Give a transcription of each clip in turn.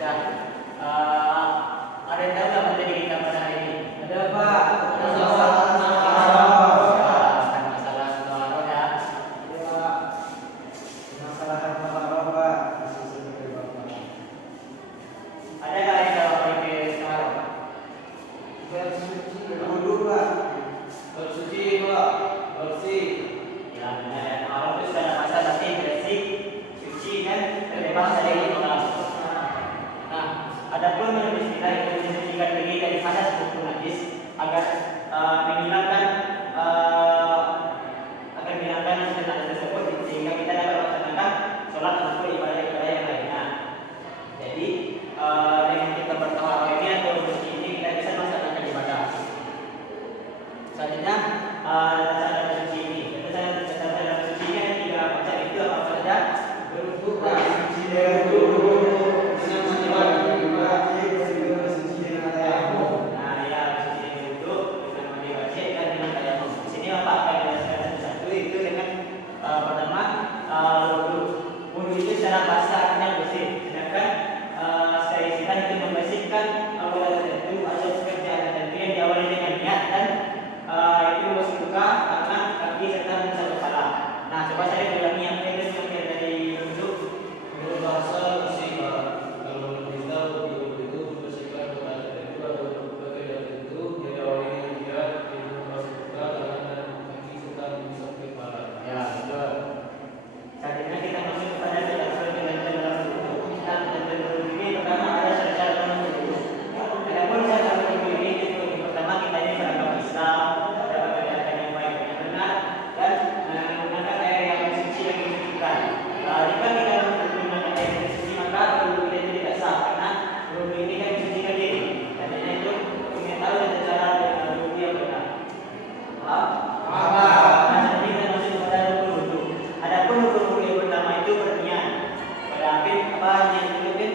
sudah. Ada yang tahu nggak materi kita pada hari ini? Ada Pak. Masalah toharoh ya. Ada nggak yang tahu materi toharoh? Bersuci Pak. Bersih. Ya benar ya. Toharoh itu sudah masalah bersih, bersih, suci kan, terbebas dari kotoran. Nah, adapun menurut istilah itu mensucikan diri dari hadas maupun najis agar menghilangkan hal tersebut sehingga kita dapat melaksanakan sholat maupun ibadah-ibadah yang lainnya. Jadi dengan kita bertaharah ini atau bersih ini kita bisa melaksanakan ibadah. Selanjutnya tata suci ini. Tata suci ini ada 3 macam itu apa saja? Berwudu Pak. Suci dengan wudu. Dengan mandi wajib. Bersuci dengan tayamum. Nah, ya suci dengan wudu, dengan mandi wajib dan dengan tayamum. Di sini Bapak akan jelaskan satu-satu itu dengan pertama wudu. Wudu itu secara bahasa artinya bersih, sedangkan secara istilah itu membersihkan anggota tertentu atau pekerjaan tertentu yang diawali dengan niat dan itu membasuh muka, tangan, kaki serta membasuh kepala. Nah, coba saya ulangi yang itu sebagian dari wudu. Menurut bahasa bersih Pak. Kalau kita wudu itu membersihkan anggota tertentu atau pekerjaan tertentu yang diawali dengan niat, yaitu membasuh muka, tangan dan kaki serta membasuh kepala. Ya, betul. Saat ini kita masuk kepada penjelasan dalam wudu. Nah, dalam wudu ini pertama ada syarat-syarat wudu. Adapun syarat wudu ini itu pertama kita ini beragama Islam, dapat menjalankan yang baik dan benar dan menggunakan air yang suci yang disucikan. Jika kita menggunakan air yang suci maka wudu kita itu tidak sah karena wudu ini kan mensucikan diri. Dan itu ingin tahu tata cara wudu yang benar. Paham? Nah, jadi kita masuk kepada rukun wudu. Adapun rukun wudu yang pertama itu berniat. Pada akhir apa niat dulu kan?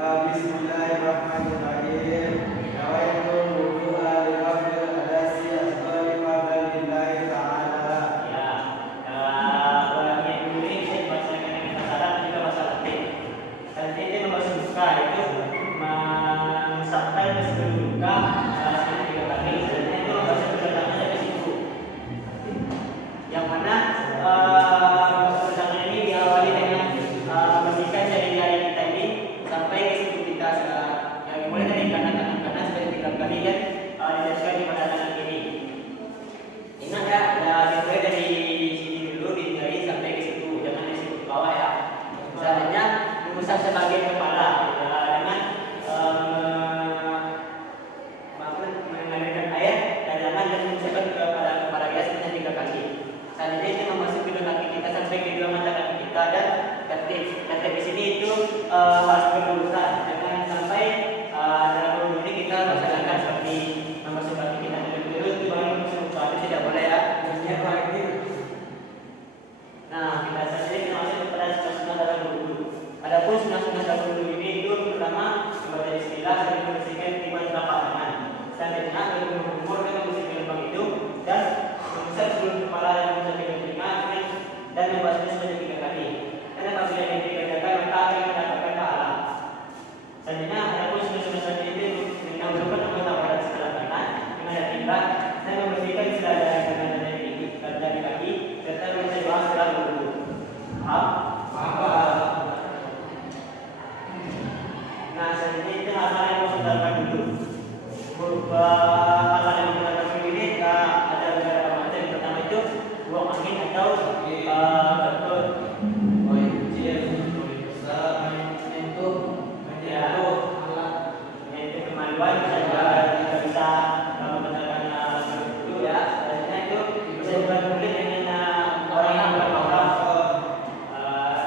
Bismillahirrahmanirrahim. Nawaitu wudu'a li raf'il hadasi asghari fadlan lillahi ta'ala. Ya, niat dulu ini bisa dibacakan dengan bahasa Arab dan juga bahasa Latin. Selanjutnya membasuh muka itu mengusapkan ke seluruh muka sebanyak 3 kali. Selanjutnya itu membasuh kedua tangan sampai siku. Yang mana membasuh kedua tangan ini diawali dengan membersihkan jari-jari kita ini sampai ke siku kita. Yang dimulai dari kanan sebanyak 3 kali dan dijelaskan di pada tangan kiri. Ingat ya, dimulai dari sini dulu dijari sampai ke situ, jangan dari situ ke bawah ya. Selanjutnya mengusap sebagian kepala dengan mengalirkan air dari tangan dan mengusapkan kepada kepala kita sebanyak 3 kali. Selanjutnya itu membasuh kedua kaki kita sampai kedua mata kaki kita dan tertib. Tertib di sini itu harus berurutan, jangan sampai dalam wudu ini kita laksanakan seperti membasuh kaki kita dulu itu baru membasuh muka, itu tidak boleh ya. Nah, kita selanjutnya masuk kepada sunnah dalam wudu. Adapun sunnah dalam wudu ini itu pertama membaca bismillah sambil membersihkan kedua telapak tangan. Selanjutnya berkumur dan membersihkan lubang hidung dan mengusap seluruh kepala dan membersihkan telinga dan membasuhnya sebanyak 3 kali. Dan apabila ini dikerjakan maka akan mendapatkan pahala. Selanjutnya adapun sunnah selanjutnya itu menghubungkan anggota badan sebelah kanan dengan ada timbat dan membersihkan selada kanan dan dari kaki serta membaca doa setelah wudu. Paham? Nah, selanjutnya itu hal-hal yang membatalkan wudu. Hal-hal yang membatalkan wudu ini ada beberapa macam. Yang pertama itu buang angin atau betul. Menyentuh kemaluan bisa juga membatalkan wudu ya. Selanjutnya itu bisa juga kulit dengan orang yang bukan mahram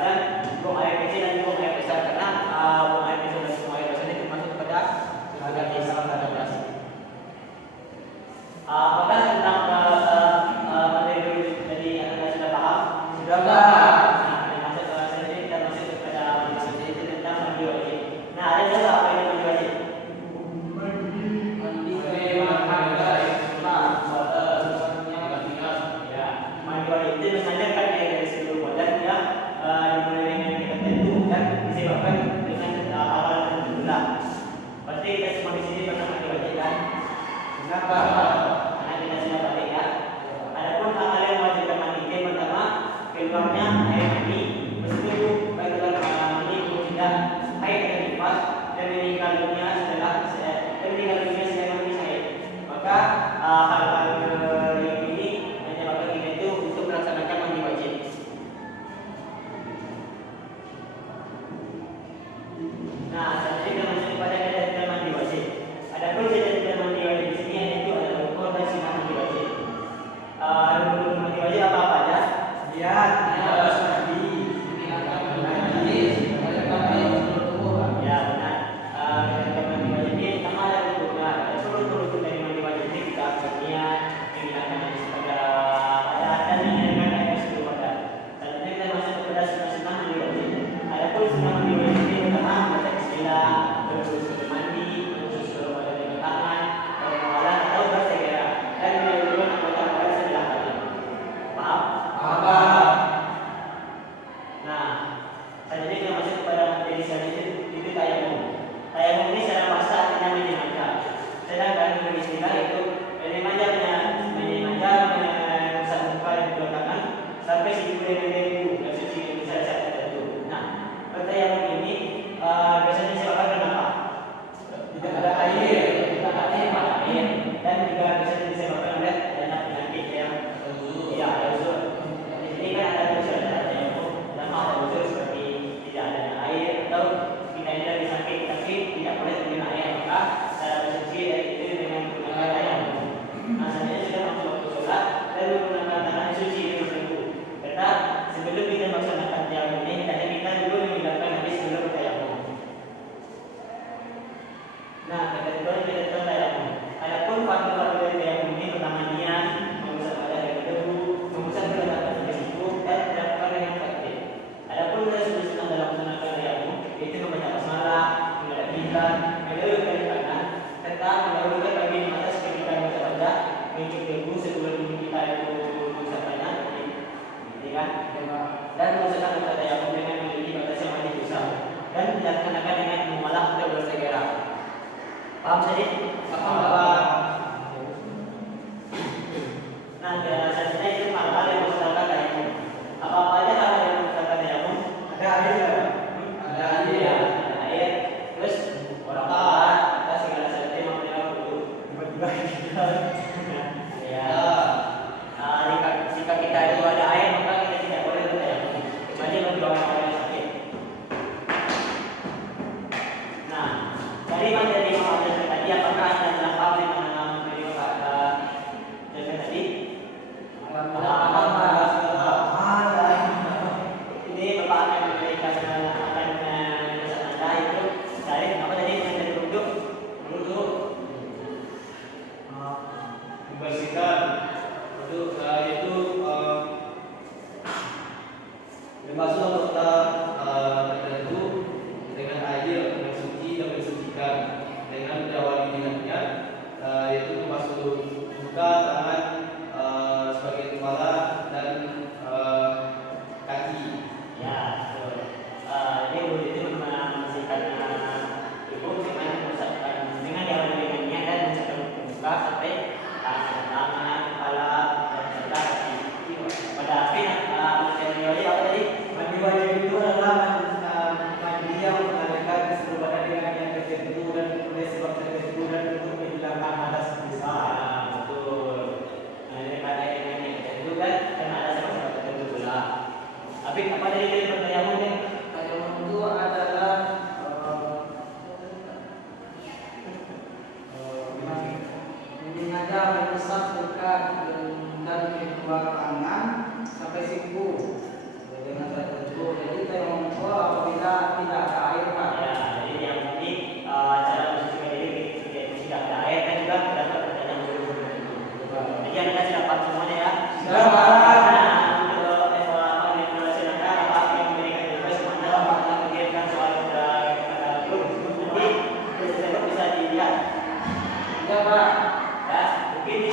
dan buang air kecil dan buang air besar karena buang air kecil dan buang air besar itu masuk kepada salah satu berasi. Apakah tentang materi dari Anda sudah paham? Berarti kita semua di sini pernah mandi wajib kan? Kenapa? Karena kita sudah balik ya. Adapun hal-hal yang wajib kita mandikan pertama keluarnya air mani, meskipun baik dalam mani maupun tidak haid akan dilepas dan meninggal dunia setelah mandi haid. Maka hal-hal yang ini menyebabkan kita itu untuk melaksanakan mandi wajib. Nah, selanjutnya kita masuk kepada kriteria mandi wajib. Adapun kriteria mandi wajib di sini yaitu adalah rukun dan sunnah mandi wajib. Rukun mandi wajib apa aja? Lihat, harus mandi. Ya benar. Kriteria mandi wajib ini pertama ada rukunnya. Ada rukun dari mandi wajib ini kita akhirnya menggunakan najis pada badan dan menghilangkan air sebelum badan. Selanjutnya kita masuk kepada sunnah mandi wajib. Adapun sunnah mandi wajib ini pertama baca bismillah, berwudu sebelum mandi, mencuci seluruh badan dengan tangan, bermualah atau bersegera, dan menyebutkan anggota badan sebelah kanan. Paham? Apa? Nah, selanjutnya kita masuk kepada materi selanjutnya itu tayamum. Tayamum ini secara bahasa artinya menyenangkan. Sedangkan beristilah itu mengusap muka dan kedua tangan sampai siku dan leher dan suci dengan syarat tertentu. Nah, bertayamum ini biasanya disebabkan kenapa? Tidak ada air. Tidak ada air dan juga biasanya disebabkan oleh banyak penyakit yang ada usul. Ini kan ada usul ada tayamum dan ada usul seperti tidak adanya air atau kita tidak bisa tapi tidak boleh menggunakan air, maka cara bersuci dari itu dengan menggunakan tayamum. Nah, selanjutnya sudah masuk waktu sholat dan menggunakan tangan suci dengan tentu. Karena sebelum kita melaksanakan tayamum ini, hendaknya kita dulu menghilangkan hadis sebelum bertayamum. Nah, kita tayamum. Adapun fardu-fardu dari tayamum ini pertama niat, mengusap badan dari debu, mengusap kedua tangan sampai siku dan melakukan dengan tertib. Adapun dari sunnah dalam melaksanakan tayamum yaitu membaca basmalah, menghadap kiblat, mengelurkan tangan, serta mendahulukan bagian mata seperti kita mengusap wajah, mengicip debu sebelum kita itu mengusap tangan, kan? Dan mengusapkan anggota tayamum dengan memiliki batas yang wajib diusap dan dilaksanakan dengan muamalah atau bersegera. Paham tadi? Paham. Nah, selanjutnya itu hal-hal yang mengusapkan tayamum. Apa-apa aja hal yang mengusapkan tayamum? Ada air. Ada air. Ada air. Terus orang tua kita segala sesuatu yang menjawab dulu. Tiba-tiba. Ya. Jika kita itu ada air maka kita tidak boleh bertayamum. Kecuali bagi orang yang sakit. Nah, dari materi pemaparan tadi apakah ada dalam paham dengan materi pemaparan tadi? Ini Bapak akan memberikan akan Anda itu dari apa tadi mengenai duduk. Membersihkan untuk yaitu termasuk anggota tertentu dengan air yang suci dan mensucikan dengan diawali dengannya yaitu termasuk muka, tangan sebagai kepala dan kaki. Ya, betul. Ini wudhu itu membersihkan ibu dengan mengusapkan dengan diawali dengannya dan mengusapkan muka sampai tangan, kepala dan serta kaki. Pada akhirnya materi wajib apa tadi? Mandi wajib itu adalah mandi yang mengalirkan seluruh badan dengan yang tertentu dan oleh sebab tertentu dan untuk menghilangkan hadas besar. Betul. Nah, ini pada yang tertentu kan karena ada sebab-sebab tertentu pula. Habis apa dari bertayamum ni? Tayamum itu adalah menyengaja mengusap muka dan kedua tangan sampai siku dengan tertentu. Jadi tayamum itu apabila tidak ada air, Pak. Ya, jadi yang ini cara mensucikan diri tidak ada air dan juga terdapat pertanyaan dulu. Jadi anda sudah dapat semuanya ya. Sudah, Pak. Nah, untuk evaluasi anda apa yang memberikan tugas semuanya akan mengirimkan soal kepada grup. Nanti bisa dilihat. Ya, Pak. Ya, mungkin di